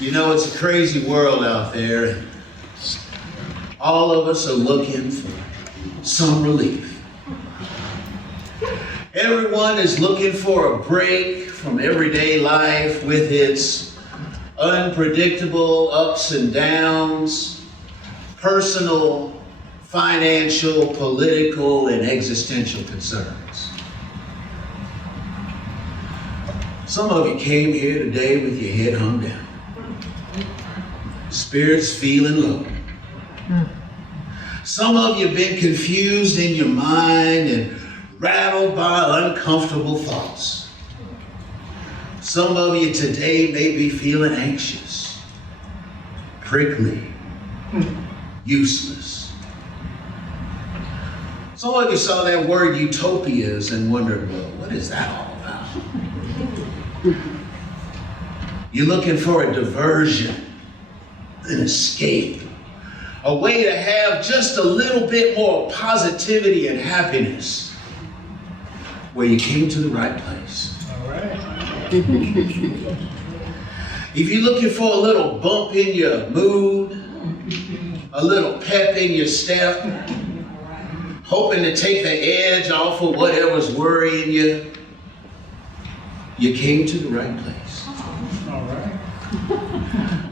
You know, it's a crazy world out there. All of us are looking for some relief. Everyone is looking for a break from everyday life with its unpredictable ups and downs, personal, financial, political, and existential concerns. Some of you came here today with your head hung down. Spirits feeling low. Some of you have been confused in your mind and rattled by uncomfortable thoughts. Some of you today may be feeling anxious, prickly, useless. Some of you saw that word utopias and wondered, well, what is that all about? You're looking for a diversion, an escape, a way to have just a little bit more positivity and happiness. Well, you came to the right place. All right. If you're looking for a little bump in your mood, a little pep in your step, hoping to take the edge off of whatever's worrying you, you came to the right place. All right.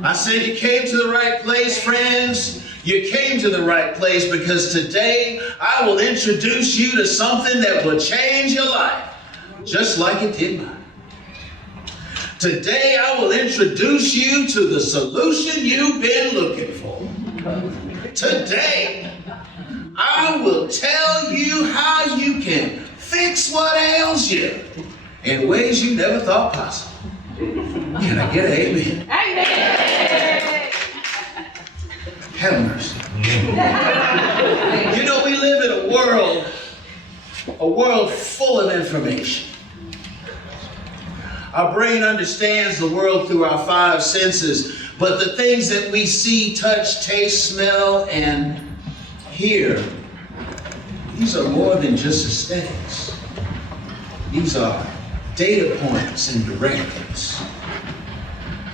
I said you came to the right place, friends. You came to the right place because today I will introduce you to something that will change your life, just like it did mine. Today I will introduce you to the solution you've been looking for. Today I will tell you how you can fix what ails you in ways you never thought possible. Can I get an amen? Amen! Have mercy. You know, we live in a world full of information. Our brain understands the world through our five senses, but the things that we see, touch, taste, smell, and hear, these are more than just aesthetics. These are data points and directives.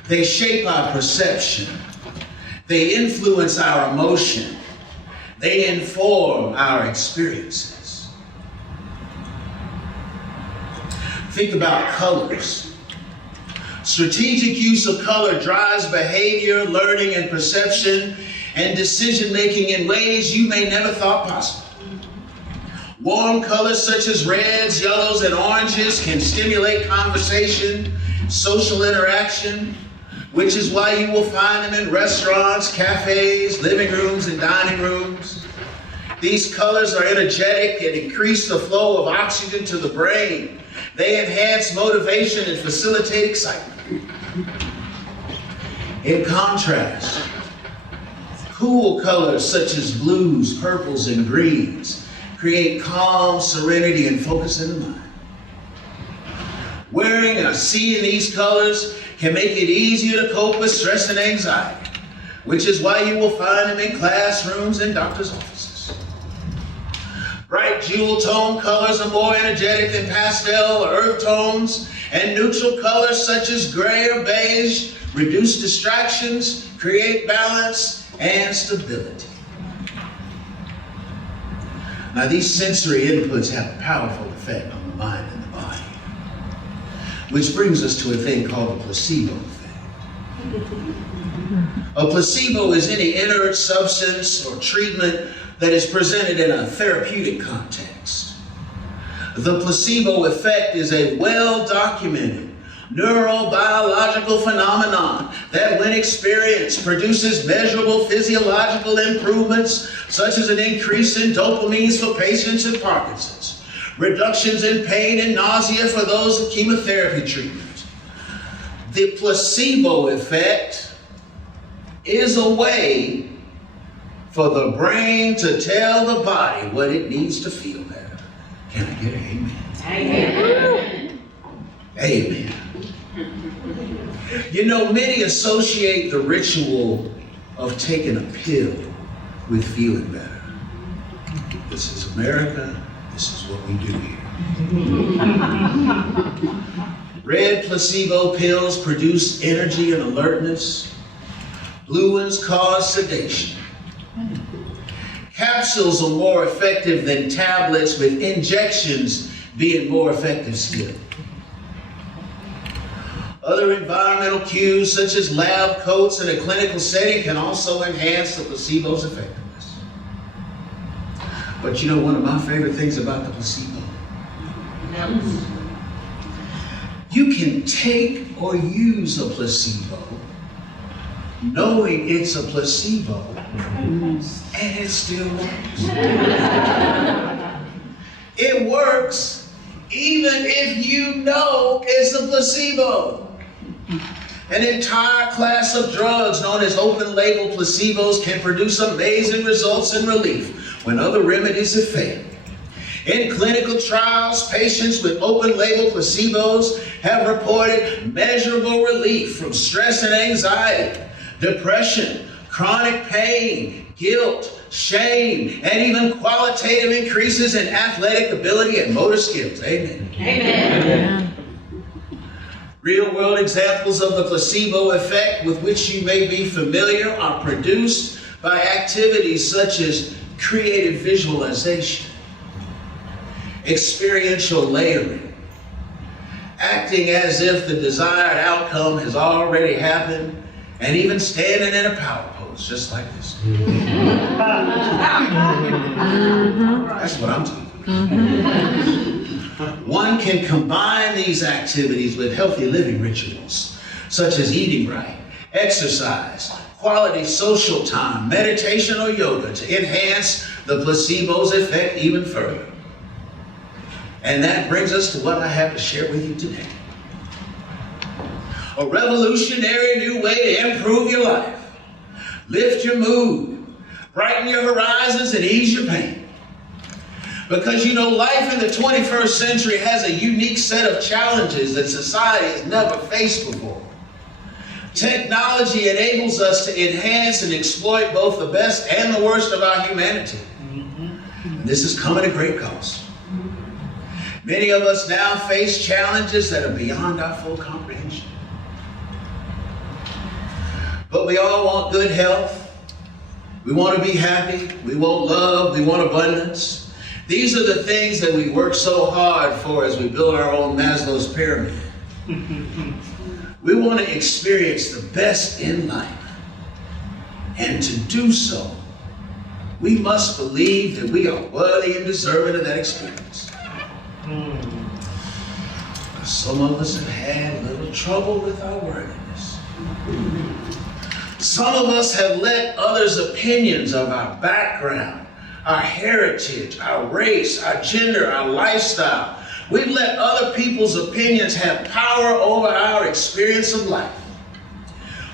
They shape our perception. They influence our emotion. They inform our experiences. Think about colors. Strategic use of color drives behavior, learning, and perception, and decision-making in ways you may never thought possible. Warm colors such as reds, yellows, and oranges can stimulate conversation, social interaction, which is why you will find them in restaurants, cafes, living rooms, and dining rooms. These colors are energetic and increase the flow of oxygen to the brain. They enhance motivation and facilitate excitement. In contrast, cool colors such as blues, purples, and greens create calm, serenity, and focus in the mind. Wearing or seeing these colors can make it easier to cope with stress and anxiety, which is why you will find them in classrooms and doctor's offices. Bright jewel tone colors are more energetic than pastel or earth tones, and neutral colors such as gray or beige reduce distractions, create balance, and stability. Now, these sensory inputs have a powerful effect on the mind and the body, which brings us to a thing called the placebo effect. A placebo is any inert substance or treatment that is presented in a therapeutic context. The placebo effect is a well-documented neurobiological phenomenon that, when experienced, produces measurable physiological improvements, such as an increase in dopamines for patients with Parkinson's, reductions in pain and nausea for those with chemotherapy treatment. The placebo effect is a way for the brain to tell the body what it needs to feel better. Can I get an amen? Amen. Amen. You know, many associate the ritual of taking a pill with feeling better. This is America. This is what we do here. Red placebo pills produce energy and alertness. Blue ones cause sedation. Capsules are more effective than tablets, with injections being more effective still. Other environmental cues, such as lab coats in a clinical setting, can also enhance the placebo's effectiveness. But you know one of my favorite things about the placebo? You can take or use a placebo knowing it's a placebo, and it still works. It works even if you know it's a placebo. An entire class of drugs known as open-label placebos can produce amazing results in relief when other remedies have failed. In clinical trials, patients with open-label placebos have reported measurable relief from stress and anxiety, depression, chronic pain, guilt, shame, and even qualitative increases in athletic ability and motor skills. Amen. Amen. Real-world examples of the placebo effect with which you may be familiar are produced by activities such as creative visualization, experiential layering, acting as if the desired outcome has already happened, and even standing in a power pose, just like this. That's what I'm talking about. One can combine these activities with healthy living rituals, such as eating right, exercise, quality social time, meditation, or yoga to enhance the placebo's effect even further. And that brings us to what I have to share with you today. A revolutionary new way to improve your life, lift your mood, brighten your horizons, and ease your pain. Because you know, life in the 21st century has a unique set of challenges that society has never faced before. Technology enables us to enhance and exploit both the best and the worst of our humanity. And this has come at a great cost. Many of us now face challenges that are beyond our full comprehension. But we all want good health. We want to be happy. We want love. We want abundance. These are the things that we work so hard for as we build our own Maslow's pyramid. We want to experience the best in life. And to do so, we must believe that we are worthy and deserving of that experience. Some of us have had a little trouble with our worthiness. Some of us have let others' opinions of our background, our heritage, our race, our gender, our lifestyle. We've let other people's opinions have power over our experience of life.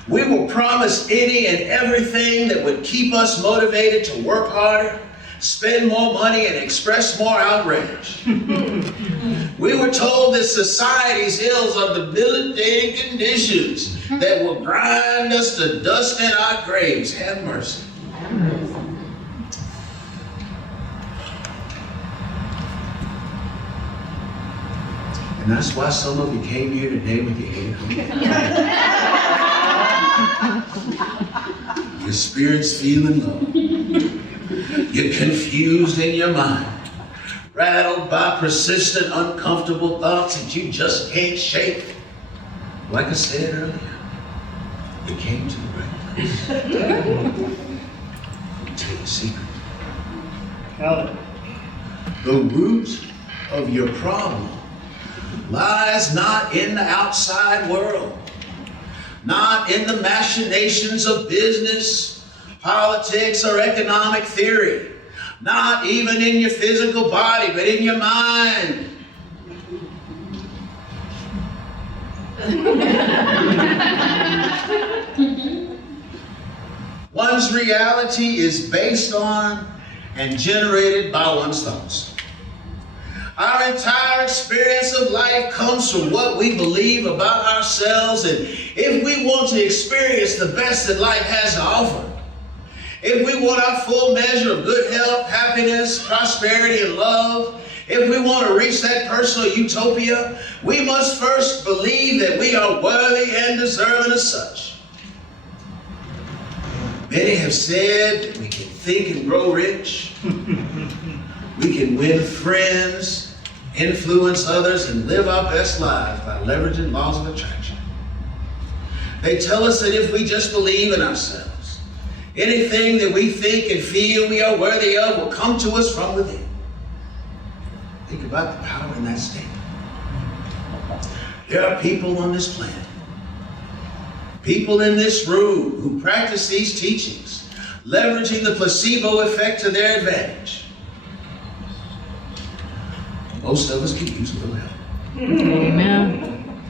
We were promised any and everything that would keep us motivated to work harder, spend more money, and express more outrage. We were told that society's ills are debilitating conditions that will grind us to dust in our graves. Have mercy. And that's why some of you came here today with your head hung. Your spirit's feeling low. You're confused in your mind, rattled by persistent, uncomfortable thoughts that you just can't shake. Like I said earlier, you came to the right place. I'll tell you a secret. The root of your problem lies not in the outside world, not in the machinations of business, politics, or economic theory, not even in your physical body, but in your mind. One's reality is based on and generated by one's thoughts. Our entire experience of life comes from what we believe about ourselves, and if we want to experience the best that life has to offer, if we want our full measure of good health, happiness, prosperity, and love, if we want to reach that personal utopia, we must first believe that we are worthy and deserving of such. Many have said that we can think and grow rich. We can win friends, influence others, and live our best lives by leveraging laws of attraction. They tell us that if we just believe in ourselves, anything that we think and feel we are worthy of will come to us from within. Think about the power in that statement. There are people on this planet, people in this room who practice these teachings, leveraging the placebo effect to their advantage. Most of us could use a little help. Amen.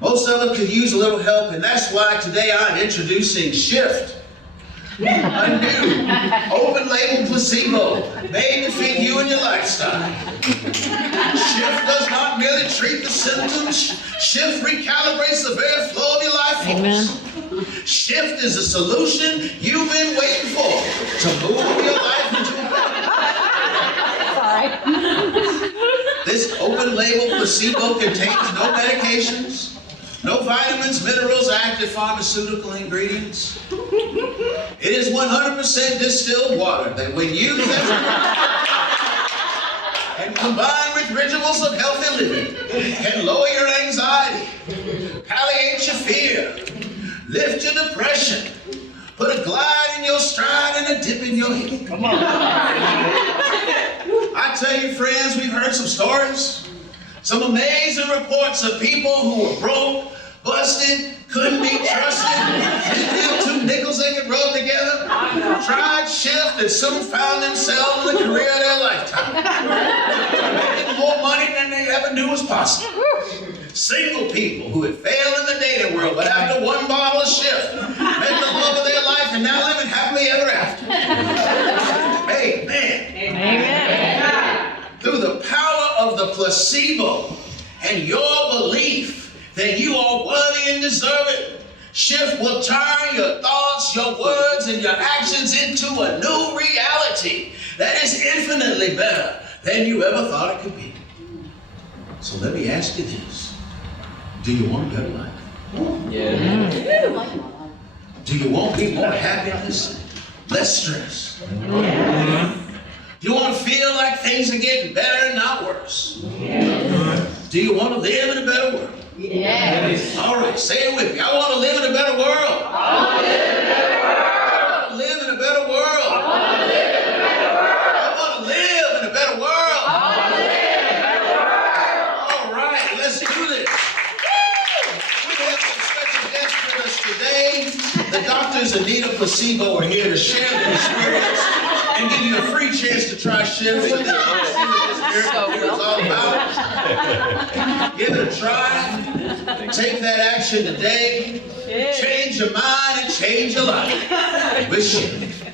Most of us could use a little help, and that's why today I'm introducing Shift, a new open-label placebo made to fit you and your lifestyle. Shift does not merely treat the symptoms. Shift recalibrates the very flow of your life force. Amen. Shift is a solution you've been waiting for to move your life into a This open-label placebo contains no medications, no vitamins, minerals, or active pharmaceutical ingredients. It is 100% distilled water that when used and combined with rituals of healthy living can lower your anxiety, palliate your fear, lift your depression, put a glide in your stride and a dip in your hip. Come on. I tell you, friends, we've heard some stories, some amazing reports of people who were broke, busted, couldn't be trusted, didn't have two nickels they could rub together, tried Shift and soon found themselves in the career of their lifetime, making more money than they ever knew was possible. Single people who had failed in the dating world, but after one bottle of Shift, met the love of their life and now living happily ever after. Amen. Amen. Through the power of the placebo and your belief that you are worthy and deserving, Shift will turn your thoughts, your words, and your actions into a new reality that is infinitely better than you ever thought it could be. So let me ask you this. Do you want a better life? Yeah. Do you want to be more happiness, less stress? Do you want to feel like things are getting better and not worse? Do you want to live in a better world? Yes. All right, say it with me. I want to live in a better world. I want to live in a better world. I want to live in a better world. I want to live in a better world. I want to live in a better world. I want to live in a better world. All right, let's do this. We have some special guests with us today. The doctors Anita Placebo are here to share their experience and give you a free chance to try Shift so that you can see what this miracle is all about. Give it a try. Take that action today. Change your mind and change your life with Shift.